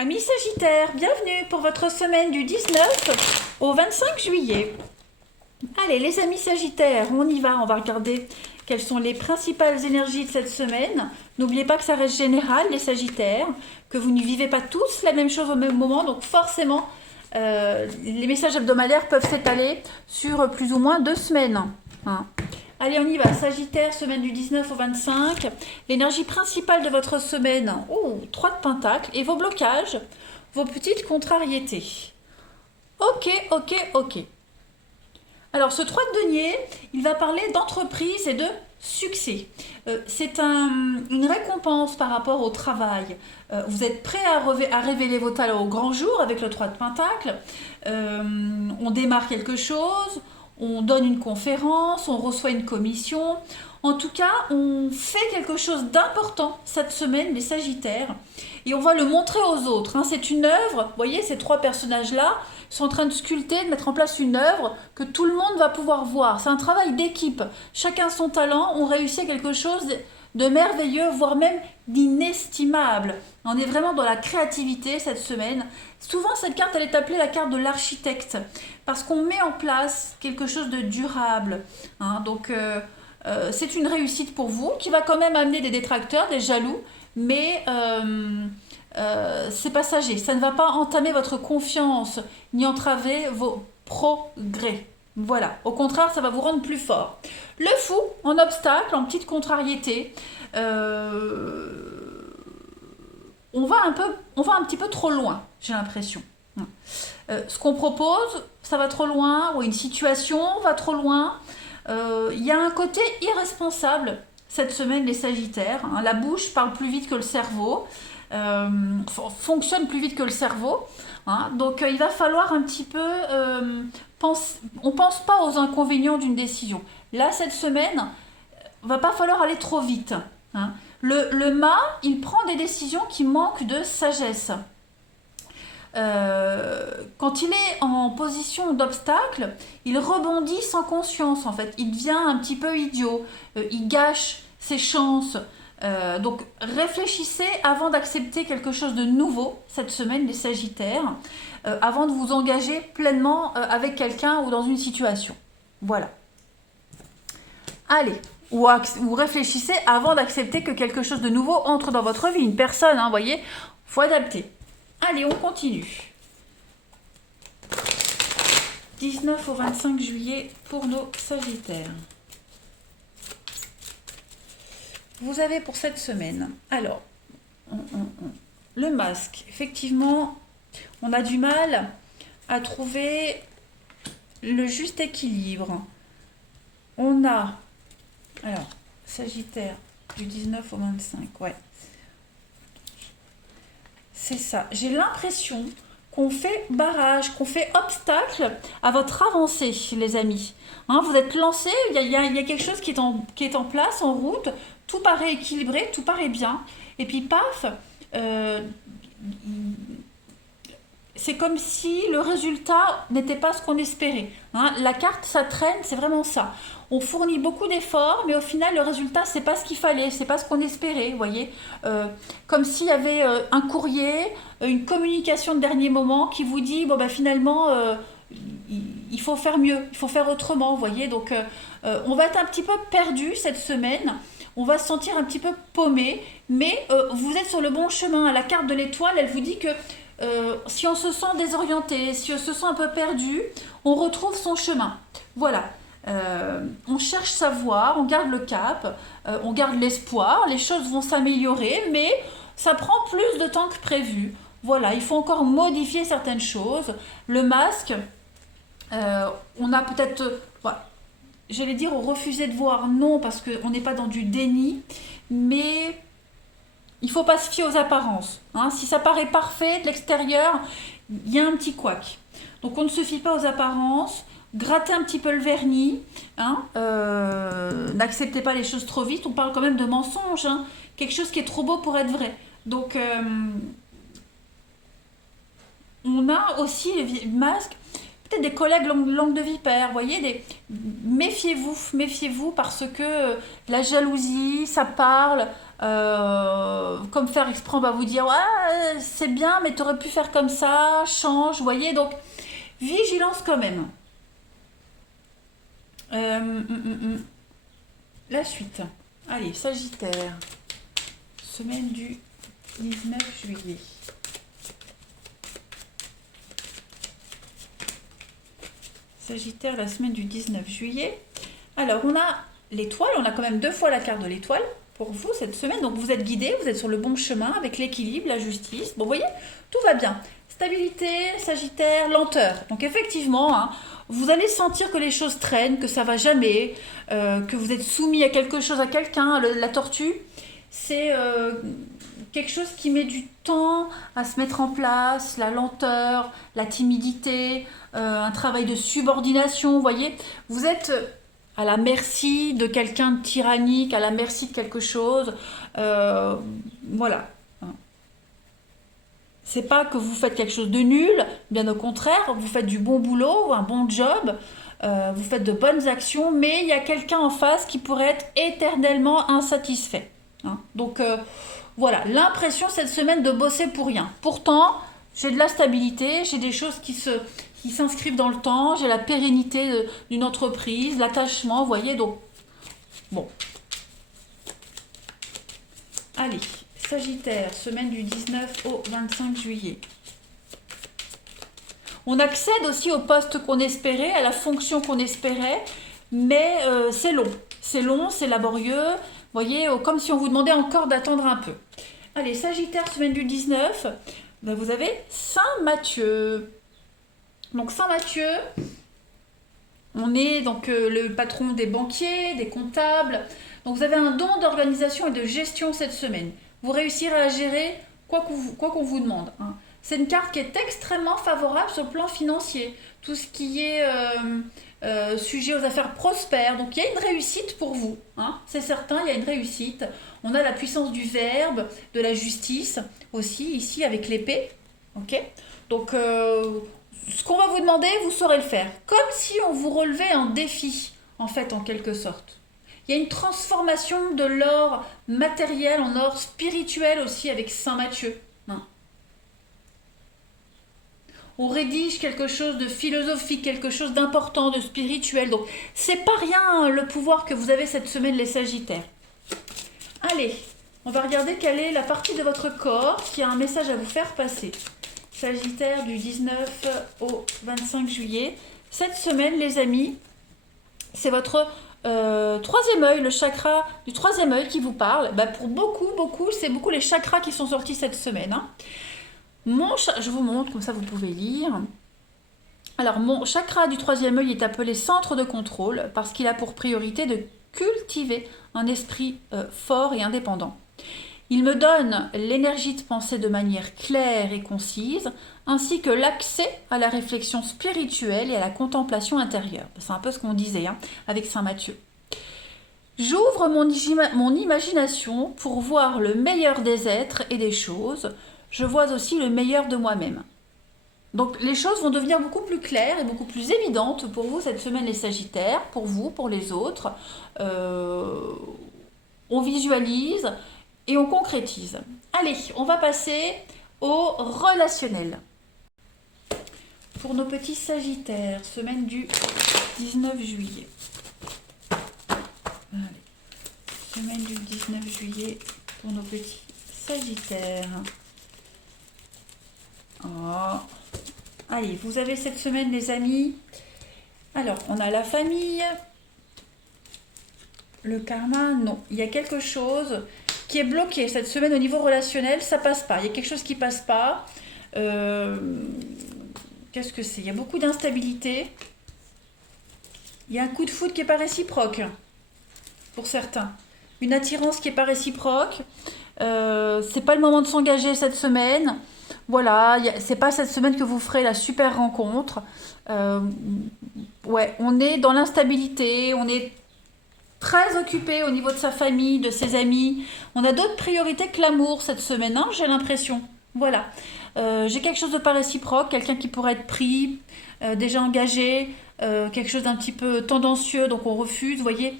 Amis Sagittaires, bienvenue pour votre semaine du 19 au 25 juillet. Allez les amis Sagittaires, on y va, on va regarder quelles sont les principales énergies de cette semaine. N'oubliez pas que ça reste général les Sagittaires, que vous ne vivez pas tous la même chose au même moment, donc forcément les messages hebdomadaires peuvent s'étaler sur plus ou moins 2 semaines. Hein. Allez, on y va. Sagittaire, semaine du 19 au 25. L'énergie principale de votre semaine, 3 de pentacles. Et vos blocages, vos petites contrariétés. Ok. Alors, ce 3 de denier, il va parler d'entreprise et de succès. C'est une récompense par rapport au travail. Vous êtes prêt à révéler vos talents au grand jour avec le 3 de pentacles. On démarre quelque chose. On donne une conférence, on reçoit une commission. En tout cas, on fait quelque chose d'important cette semaine, les Sagittaires. Et on va le montrer aux autres. Hein. C'est une œuvre, vous voyez, ces 3 personnages-là sont en train de sculpter, de mettre en place une œuvre que tout le monde va pouvoir voir. C'est un travail d'équipe. Chacun son talent, on réussit quelque chose de merveilleux, voire même d'inestimable. On est vraiment dans la créativité cette semaine. Souvent, cette carte, elle est appelée la carte de l'architecte, parce qu'on met en place quelque chose de durable. Hein. Donc, c'est une réussite pour vous, qui va quand même amener des détracteurs, des jaloux, mais c'est passager. Ça ne va pas entamer votre confiance, ni entraver vos progrès. Voilà, au contraire, ça va vous rendre plus fort. Le fou, en obstacle, en petite contrariété, on va un petit peu trop loin, j'ai l'impression. Ce qu'on propose, ça va trop loin, ou une situation va trop loin. Il y a un côté irresponsable cette semaine, les Sagittaires. Hein. La bouche parle plus vite que le cerveau, fonctionne plus vite que le cerveau. Hein. Donc il va falloir un petit peu on pense pas aux inconvénients d'une décision. Là, cette semaine, va pas falloir aller trop vite. Hein. Le mât, il prend des décisions qui manquent de sagesse. Quand il est en position d'obstacle, il rebondit sans conscience en fait. Il devient un petit peu idiot. Il gâche ses chances. Donc réfléchissez avant d'accepter quelque chose de nouveau cette semaine, les Sagittaires, avant de vous engager pleinement avec quelqu'un ou dans une situation. Voilà. Allez, ou réfléchissez avant d'accepter que quelque chose de nouveau entre dans votre vie. Une personne, hein, voyez, faut adapter. Allez, on continue. 19 au 25 juillet pour nos Sagittaires. Vous avez pour cette semaine, alors, le masque. Effectivement, on a du mal à trouver le juste équilibre. On a, alors, Sagittaire, du 19 au 25, ouais. C'est ça. J'ai l'impression qu'on fait barrage, qu'on fait obstacle à votre avancée, les amis. Hein, vous êtes lancés, il y a quelque chose qui est en place, en route. Tout paraît équilibré, tout paraît bien. Et puis, paf, c'est comme si le résultat n'était pas ce qu'on espérait. Hein, la carte, ça traîne, c'est vraiment ça. On fournit beaucoup d'efforts, mais au final, le résultat, c'est pas ce qu'il fallait, c'est pas ce qu'on espérait, vous voyez. Comme s'il y avait un courrier, une communication de dernier moment qui vous dit, bon, bah, finalement, il faut faire mieux, il faut faire autrement, vous voyez. Donc, on va être un petit peu perdu cette semaine. On va se sentir un petit peu paumé, mais vous êtes sur le bon chemin. La carte de l'étoile, elle vous dit que si on se sent désorienté, si on se sent un peu perdu, on retrouve son chemin. Voilà. On cherche sa voie, on garde le cap, on garde l'espoir, les choses vont s'améliorer, mais ça prend plus de temps que prévu. Voilà, il faut encore modifier certaines choses. Le masque, on a peut-être, j'allais dire, refuser de voir, non, parce qu'on n'est pas dans du déni, mais il ne faut pas se fier aux apparences. Hein. Si ça paraît parfait de l'extérieur, il y a un petit couac. Donc on ne se fie pas aux apparences. Grattez un petit peu le vernis, hein, n'acceptez pas les choses trop vite, on parle quand même de mensonge, hein, quelque chose qui est trop beau pour être vrai. Donc, on a aussi les masques, peut-être des collègues langue de vipère, vous voyez, méfiez-vous parce que la jalousie, ça parle, comme faire exprès, on va vous dire ouais, c'est bien, mais tu aurais pu faire comme ça, change, vous voyez. Donc, vigilance quand même. La suite. Allez, Sagittaire. Semaine du 19 juillet. Sagittaire, la semaine du 19 juillet. Alors, on a l'étoile. On a quand même 2 fois la carte de l'étoile pour vous cette semaine. Donc, vous êtes guidé, vous êtes sur le bon chemin avec l'équilibre, la justice. Bon, vous voyez, tout va bien. Stabilité, Sagittaire, lenteur. Donc, effectivement, hein, vous allez sentir que les choses traînent, que ça va jamais, que vous êtes soumis à quelque chose, à quelqu'un. La tortue, c'est quelque chose qui met du temps à se mettre en place, la lenteur, la timidité, un travail de subordination, vous voyez. Vous êtes à la merci de quelqu'un de tyrannique, à la merci de quelque chose. Voilà. C'est pas que vous faites quelque chose de nul, bien au contraire, vous faites du bon boulot, un bon job, vous faites de bonnes actions, mais il y a quelqu'un en face qui pourrait être éternellement insatisfait. Hein. Donc voilà, l'impression cette semaine de bosser pour rien. Pourtant, j'ai de la stabilité, j'ai des choses qui s'inscrivent dans le temps, j'ai la pérennité d'une entreprise, l'attachement, vous voyez, donc bon. Allez. Sagittaire, semaine du 19 au 25 juillet. On accède aussi au poste qu'on espérait, à la fonction qu'on espérait, mais c'est long. C'est long, c'est laborieux. Vous voyez, comme si on vous demandait encore d'attendre un peu. Allez, Sagittaire, semaine du 19, ben vous avez Saint Matthieu. Donc Saint Matthieu, on est donc le patron des banquiers, des comptables. Donc vous avez un don d'organisation et de gestion cette semaine. Vous réussirez à gérer quoi qu'on vous demande. Hein. C'est une carte qui est extrêmement favorable sur le plan financier. Tout ce qui est sujet aux affaires prospères. Donc il y a une réussite pour vous. Hein. C'est certain, il y a une réussite. On a la puissance du verbe, de la justice aussi, ici avec l'épée. Okay. Donc ce qu'on va vous demander, vous saurez le faire. Comme si on vous relevait un défi, en fait, en quelque sorte. Il y a une transformation de l'or matériel en or spirituel aussi avec Saint Matthieu. Hein. On rédige quelque chose de philosophique, quelque chose d'important, de spirituel. Donc, c'est pas rien le pouvoir que vous avez cette semaine, les Sagittaires. Allez, on va regarder quelle est la partie de votre corps qui a un message à vous faire passer. Sagittaire du 19 au 25 juillet. Cette semaine, les amis, c'est votre troisième œil, le chakra du troisième œil qui vous parle. Bah pour beaucoup, c'est beaucoup les chakras qui sont sortis cette semaine. Hein. Je vous montre, comme ça vous pouvez lire. Alors, mon chakra du troisième œil est appelé centre de contrôle parce qu'il a pour priorité de cultiver un esprit fort et indépendant. Il me donne l'énergie de penser de manière claire et concise, ainsi que l'accès à la réflexion spirituelle et à la contemplation intérieure. C'est un peu ce qu'on disait hein, avec Saint Matthieu. J'ouvre mon imagination pour voir le meilleur des êtres et des choses. Je vois aussi le meilleur de moi-même. Donc les choses vont devenir beaucoup plus claires et beaucoup plus évidentes pour vous cette semaine les Sagittaires, pour vous, pour les autres. On visualise et on concrétise. Allez, on va passer au relationnel. Pour nos petits Sagittaires, semaine du 19 juillet. Allez. Semaine du 19 juillet pour nos petits Sagittaires. Oh. Allez, vous avez cette semaine les amis. Alors, on a la famille. Le karma, non. Il y a quelque chose qui est bloqué cette semaine au niveau relationnel, ça passe pas. Il y a quelque chose qui passe pas. Qu'est-ce que c'est? Il y a beaucoup d'instabilité. Il y a un coup de foudre qui n'est pas réciproque pour certains. Une attirance qui n'est pas réciproque. C'est pas le moment de s'engager cette semaine. Voilà, c'est pas cette semaine que vous ferez la super rencontre. Ouais, on est dans l'instabilité, on est très occupé au niveau de sa famille, de ses amis. On a d'autres priorités que l'amour cette semaine, hein, j'ai l'impression. Voilà. J'ai quelque chose de pas réciproque, quelqu'un qui pourrait être pris, déjà engagé, quelque chose d'un petit peu tendancieux, donc on refuse, vous voyez.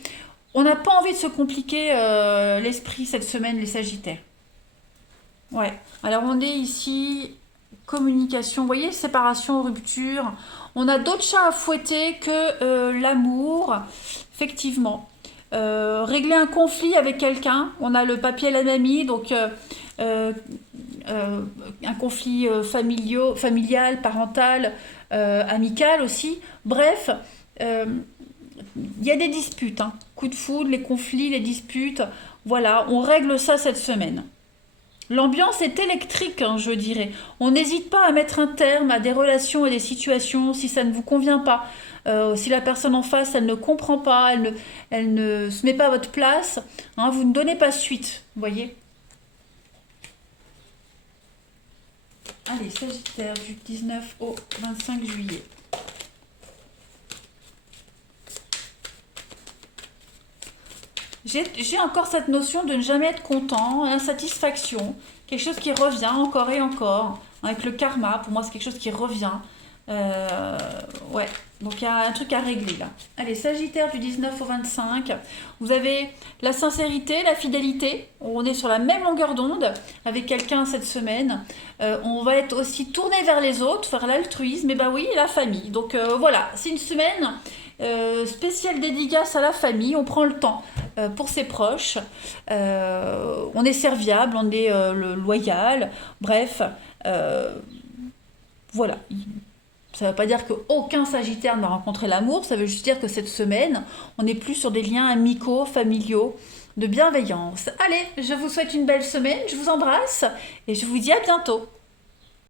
On n'a pas envie de se compliquer l'esprit cette semaine, les Sagittaires. Ouais. Alors on est ici, communication, vous voyez, séparation, rupture. On a d'autres chats à fouetter que l'amour, effectivement. Régler un conflit avec quelqu'un, on a le papier à la mamie, donc euh, euh, un conflit familial, parental, amical aussi. Bref, euh, il y a des disputes, hein. Coup de foudre, les conflits, les disputes. Voilà, on règle ça cette semaine. L'ambiance est électrique, hein, je dirais. On n'hésite pas à mettre un terme à des relations et des situations si ça ne vous convient pas. Si la personne en face, elle ne comprend pas, elle ne se met pas à votre place, hein, vous ne donnez pas suite, vous voyez. Allez, Sagittaire, du 19 au 25 juillet. J'ai encore cette notion de ne jamais être content, insatisfaction, quelque chose qui revient encore et encore. Avec le karma, pour moi, c'est quelque chose qui revient. Euh, ouais, donc il y a un truc à régler là. Allez, Sagittaire du 19 au 25. Vous avez la sincérité, la fidélité. On est sur la même longueur d'onde avec quelqu'un cette semaine. On va être aussi tourné vers les autres, vers l'altruisme, et bah oui, et la famille. Donc voilà, c'est une semaine spéciale dédicace à la famille. On prend le temps pour ses proches. On est serviable, on est loyal. Bref, euh, voilà. Ça ne veut pas dire qu'aucun Sagittaire n'a rencontré l'amour, ça veut juste dire que cette semaine, on est plus sur des liens amicaux, familiaux, de bienveillance. Allez, je vous souhaite une belle semaine, je vous embrasse et je vous dis à bientôt.